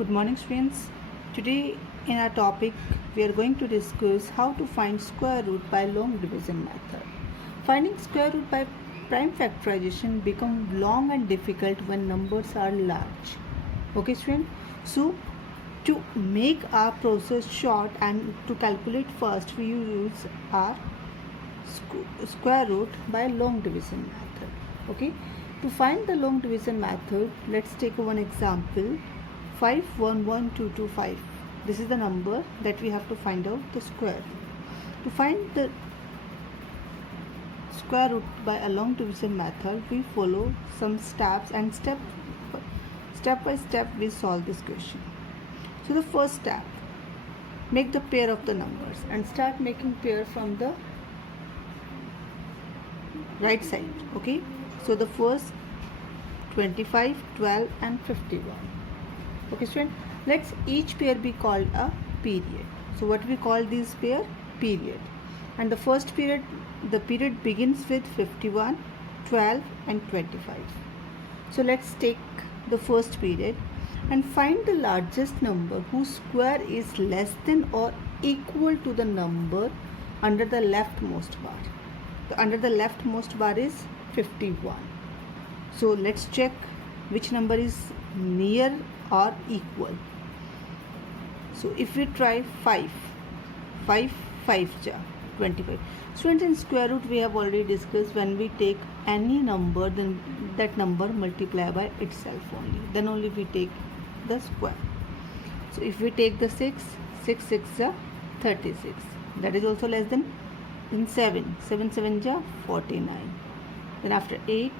Good morning, students. Today in our topic we are going to discuss how to find square root by long division method. Finding square root by prime factorization becomes long and difficult when numbers are large. Okay, student. So to make our process short and to calculate first, we use our square root by long division method. Okay. To find the long division method, let's take one example. 511225. This is the number that we have to find out the square. To find the square root by a long division method, we follow some steps and step by step we solve this question. So the first step, make the pair of the numbers and start making pair from the right side. Okay, so the first 25, 12 and 51. Okay, student, let's each pair be called a period. So what we call this pair? Period. And the first period, the period begins with 51, 12 and 25. So let's take the first period and find the largest number whose square is less than or equal to the number under the leftmost bar. Under the leftmost bar is 51. So let's check which number is near or equal. So if we try 5 ja 25. Students, in square root we have already discussed, when we take any number, then that number multiply by itself only, then only we take the square. So if we take the 6 ja 36, that is also less than. In 7 ja 49. Then after 8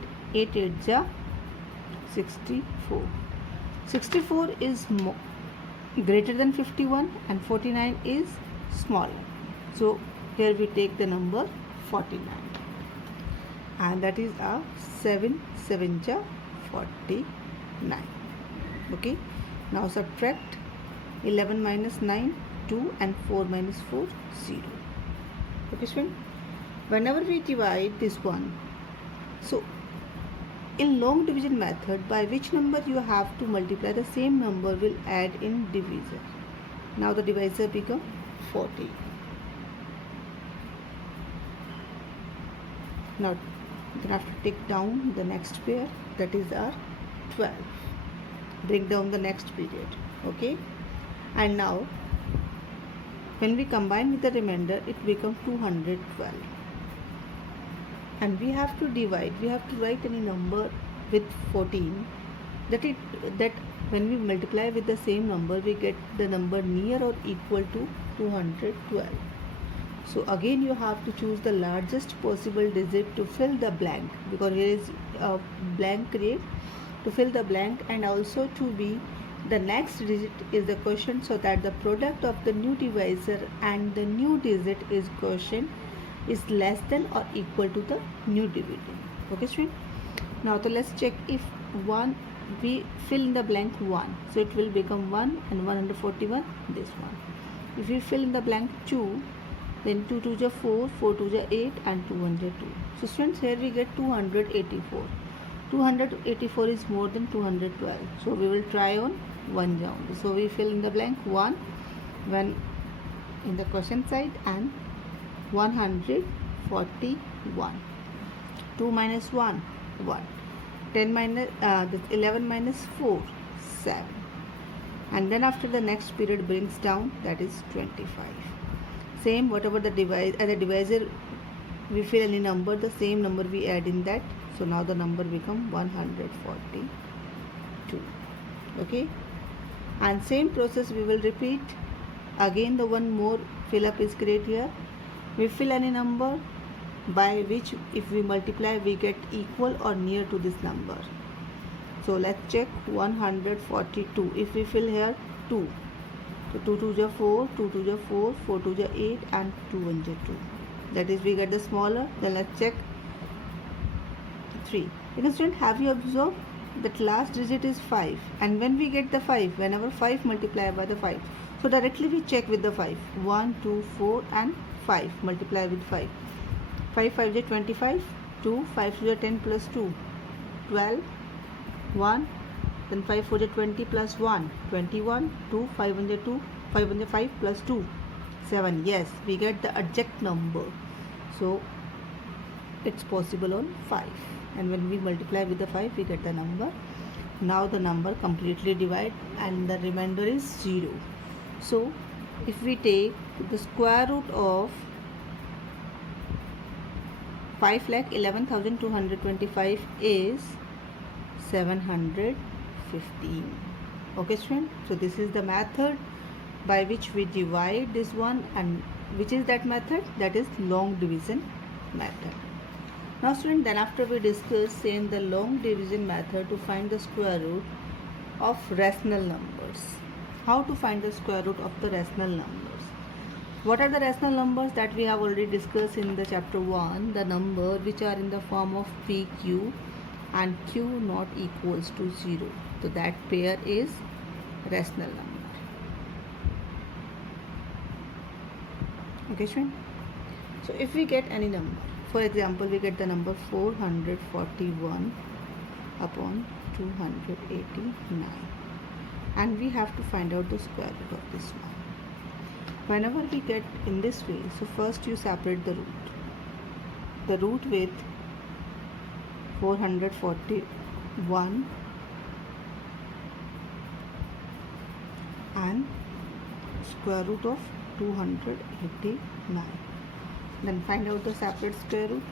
ja 64. 64 is greater than 51 and 49 is smaller. So here we take the number 49, and that is a 7 ja 49. Okay, now subtract 11 minus 9 2 and 4 minus 4 0. Okay, student, whenever we divide this one, so in long division method, by which number you have to multiply, the same number will add in divisor. Now the divisor become 40. Now then have to take down the next pair, that is our 12. Bring down the next period. Okay, and now when we combine with the remainder, it becomes 212. And we have to divide, we have to write any number with 14, that when we multiply with the same number, we get the number near or equal to 212. So again you have to choose the largest possible digit to fill the blank, because here is a blank create, to fill the blank, and also to be the next digit is the quotient, so that the product of the new divisor and the new digit is quotient is less than or equal to the new dividend. Okay, student. Now so let's check if 1, we fill in the blank 1, so it will become 1 and 141 this one. If we fill in the blank 2, then 2 2 ja 4, 4 2 ja 8 and 202. So students, here we get 284. 284 is more than 212, so we will try on 1 ja only. So we fill in the blank 1 when in the question side and 141. 2 minus 1 1. 10 minus 11 minus 4 7. And then after the next period brings down, that is 25. Same, whatever the divisor we fill any number, the same number we add in that. So now the number become 142. Okay, and same process we will repeat again. The one more fill up is create here. We fill any number by which if we multiply we get equal or near to this number. So let's check 142. If we fill here 2, so 2 2 ja 4, 2 2 ja 4, 4 2 ja 8 and 2 1 ja 2. That is we get the smaller. Then let's check 3. Because student, have you observed that last digit is 5, and when we get the 5, whenever 5 multiply by the 5, so directly we check with the 5. 1 2 4 and 5 multiply with 5. 5 5 ja 25, 2 5 ja 10 plus 2 12, 1 then 5 4 20 plus 1 21, 2 5 1 2, 5 1 5 plus 2 7. Yes, we get the exact number, so it's possible on 5, and when we multiply with the 5 we get the number. Now the number completely divide and the remainder is 0. So if we take the square root of 5,11,225 is 715. Okay student, so this is the method by which we divide this one, and which is that method? That is long division method. Now student, then after we discuss in the long division method to find the square root of rational numbers. How to find the square root of the rational numbers? What are the rational numbers that we have already discussed in the chapter 1? The number which are in the form of PQ and Q not equals to 0. So that pair is rational number. Okay, student? So if we get any number, for example, we get the number 441 upon 289, and we have to find out the square root of this one. Whenever we get in this way, so first you separate the root with 441 and square root of 289. Then find out the separate square root.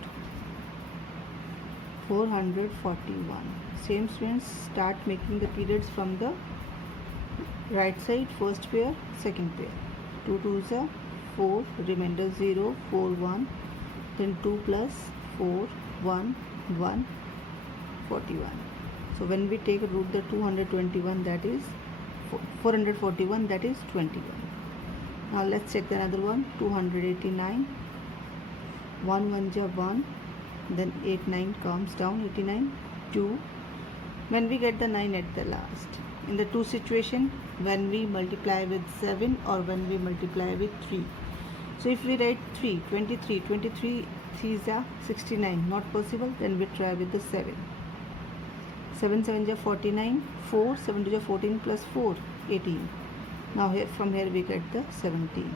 441. Same students, start making the periods from the right side. First pair, second pair. 2 2s are 4, remainder 0, 4 1. Then 2 plus 4 1 1 41. So when we take root the 221, that is 441, that is 21. Now let's check the another one. 289. 1 1 ja 1, then 8 9 comes down, 89 2. When we get the 9 at the last, in the two situation, when we multiply with 7 or when we multiply with 3. So if we write 3 23 23 3s are 69, not possible, then we try with the 7. 7 7 ja 49, 4 7 2 ja 14 plus 4 18. Now here from here we get the 17.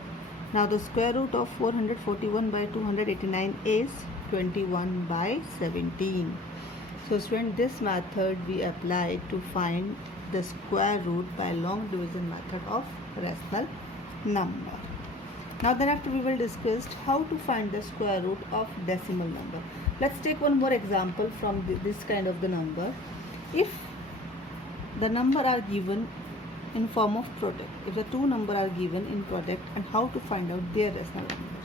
Now the square root of 441 by 289 is 21 by 17. So student, this method we apply to find the square root by long division method of rational number. Now then after we will discuss how to find the square root of decimal number. Let's take one more example from this kind of the number. If the number are given in form of product, if the two number are given in product, and how to find out their rational number.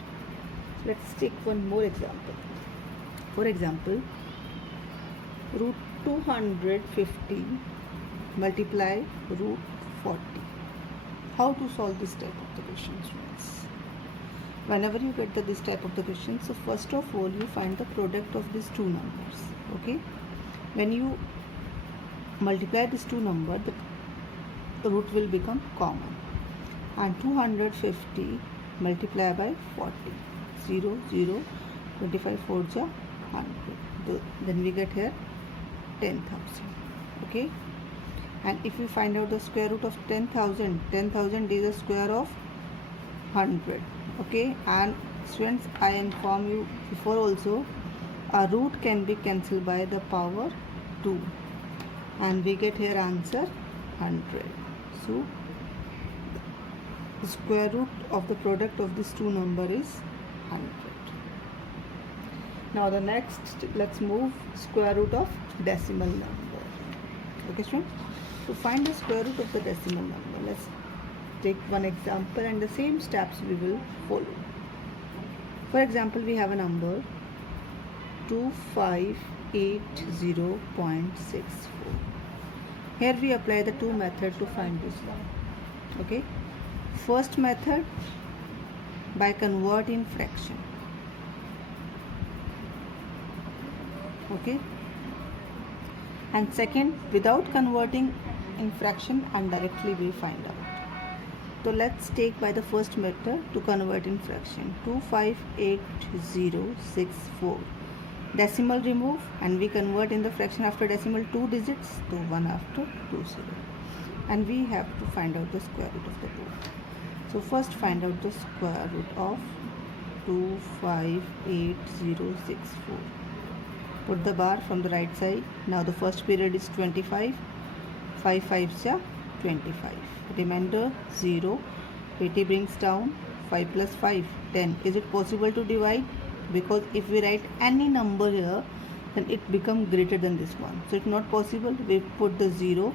So let's take one more example. For example, root 250 multiply root 40. How to solve this type of the question, students? Whenever you get this type of the question, so first of all you find the product of these two numbers. Okay, when you multiply these two numbers, the root will become common, and 250 multiply by 40, 0 0 25 4 ja 100. Then we get here 10,000. Okay, and if we find out the square root of 10,000, 10,000 is the square of 100. Okay, and students, I inform you before also, a root can be cancelled by the power 2, and we get here answer 100. So the square root of the product of these two number is 100. Now the next, let's move square root of decimal number. Okay students, to find the square root of the decimal number, let's take one example and the same steps we will follow. For example, we have a number 2580.64. Here we apply the two methods to find this one. Okay, first method by converting fraction. Okay, and second without converting in fraction and directly we find out. So let's take by the first method to convert in fraction. 258064. decimal remove, and we convert in the fraction after decimal 2 digits to 1 after 2 0, and we have to find out the square root of the 2. So first find out the square root of 258064. Put the bar from the right side. Now the first period is 25. 5 5s are 25. Remainder 0. 80 brings down. 5 plus 5 10. Is it possible to divide? Because if we write any number here, then it becomes greater than this one. So it's not possible. We put the 0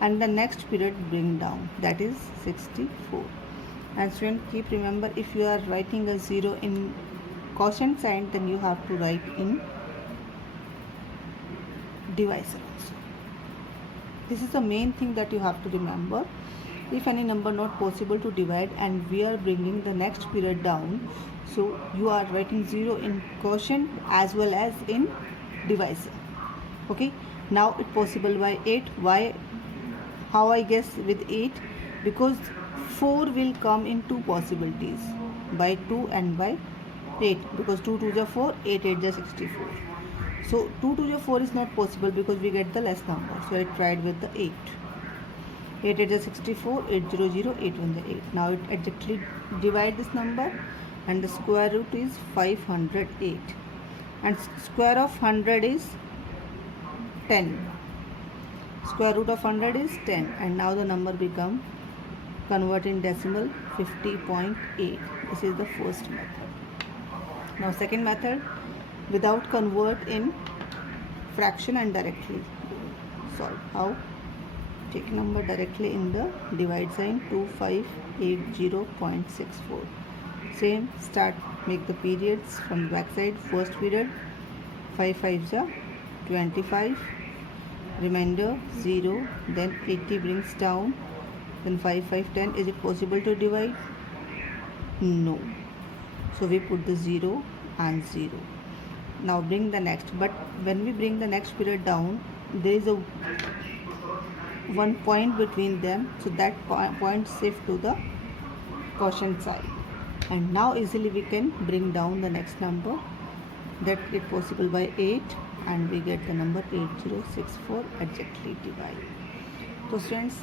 and the next period bring down. That is 64. And student, keep remember, if you are writing a 0 in quotient sign, then you have to write in divisor also. This is the main thing that you have to remember. If any number not possible to divide and we are bringing the next period down, so you are writing 0 in quotient as well as in divisor. Okay, now it possible by 8. Why? How I guess with 8? Because 4 will come in two possibilities, by 2 and by 8, because 2 2 is 4, 8 8 is 64. So 2 2 is 4 is not possible because we get the less number. So I tried with the 8. 8 8 is 64, 8 0 0, 8 1 is 8. Now it exactly divide this number, and the square root is 508, and square of 100 is 10. Square root of 100 is 10, and now the number become convert in decimal 50.8. This is the first method. Now second method, without convert in fraction and directly solve. How? Take number directly in the divide sign, 2580.64. Same, start, make the periods from the back side. First period 5 5s are 25, remainder 0, then 80 brings down, then 5 5 10. Is it possible to divide? No. So we put the 0 and 0. Now bring the next, but when we bring the next period down, there is a one point between them, so that point shift to the quotient side, and now easily we can bring down the next number. That is possible by 8, and we get the number 8064 exactly divide. So students,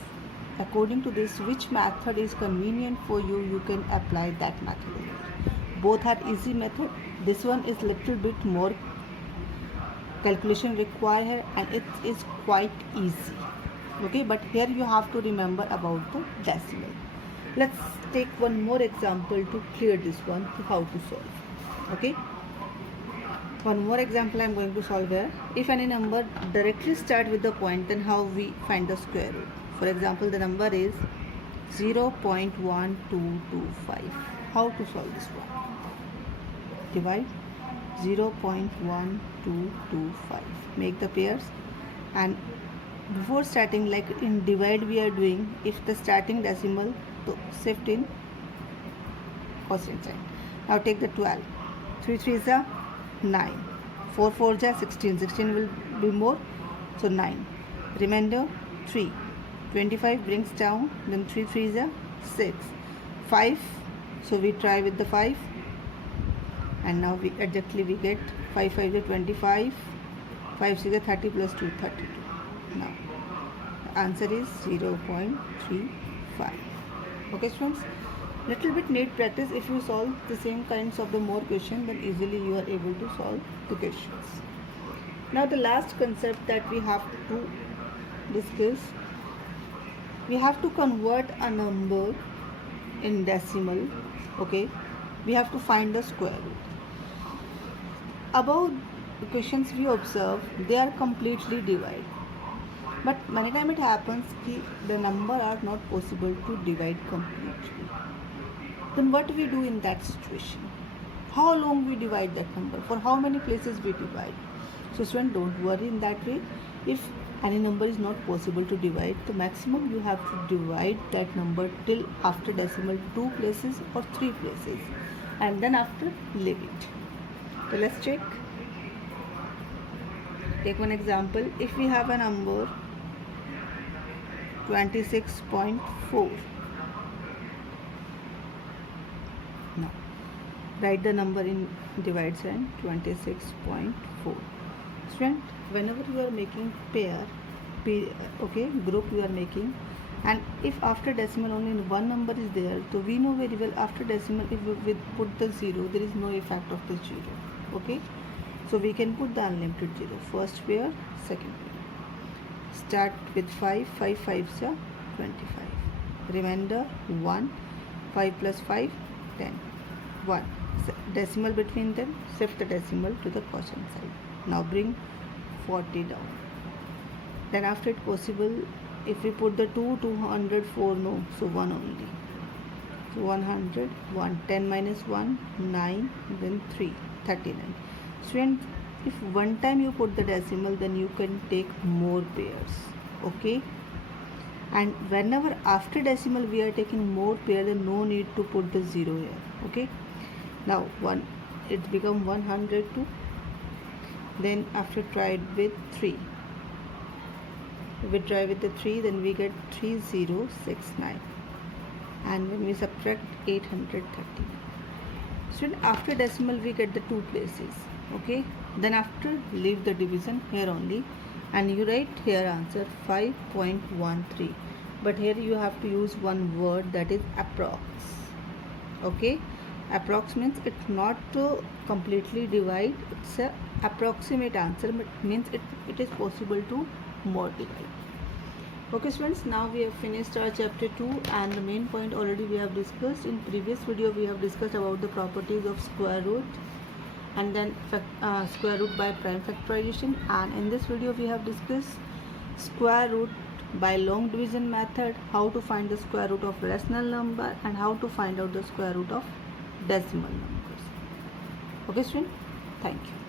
according to this, which method is convenient for you, you can apply that method. Both are easy method. This one is little bit more calculation required, and it is quite easy. Okay, but here you have to remember about the decimal. Let's take one more example to clear this one, to how to solve. Okay, one more example I am going to solve here. If any number directly start with the point, then how we find the square root? For example, the number is 0.1225. How to solve this one? Divide 0.1225. Make the pairs, and before starting, like in divide we are doing, if the starting decimal, to shift in quotient sign. Now take the 12. 3 3s are 9. 4 4s are 16. 16 will be more, so 9. Remainder 3. 25 brings down, then 3 3s are 6. 5. So we try with the 5, and now we exactly we get 5 5 is 25. 5 6 is 30 plus 2 32. Now the answer is 0.35. Okay students, little bit need practice. If you solve the same kinds of the more question, then easily you are able to solve the questions. Now the last concept that we have to discuss, we have to convert a number in decimal. Okay, we have to find the square root. Above the questions we observe, they are completely divided. But many times it happens that the number are not possible to divide completely. Then what we do in that situation? How long we divide that number? For how many places we divide? So student, don't worry in that way. If any number is not possible to divide, the maximum you have to divide that number till after decimal 2 places or 3 places, and then after leave it. So let's check. Take one example. If we have a number 26.4. Now write the number in divide sign 26.4. Student, whenever you are making pair, okay, group you are making, and if after decimal only one number is there, so we know very well after decimal if we put the 0, there is no effect of the 0. Okay, so we can put the unlimited 0. First pair, second pair. Start with 5, 5 5s are 25. Remainder 1, 5 plus 5, 10. 1. Decimal between them, shift the decimal to the quotient side. Now bring 40 down. Then after it possible, if we put the 2, 204, no, so 1 only. So 100, 1, 10 minus 1, 9, then 3, 39. Students, if one time you put the decimal, then you can take more pairs, okay? And whenever after decimal we are taking more pair, then no need to put the 0 here, okay? Now it become 102. Then after try it with 3. If we try with the 3, then we get 3069. And when we subtract 830. So after decimal we get the 2 places, okay? Then after leave the division here only, and you write here answer 5.13. But here you have to use one word, that is approx. Okay, approx means it's not to completely divide, it's a approximate answer, but means it is possible to multiply. Okay students, now we have finished our chapter 2, and the main point already we have discussed. In previous video we have discussed about the properties of square root, and then square root by prime factorization, and in this video we have discussed square root by long division method, how to find the square root of rational number, and how to find out the square root of decimal numbers. Okay student, thank you.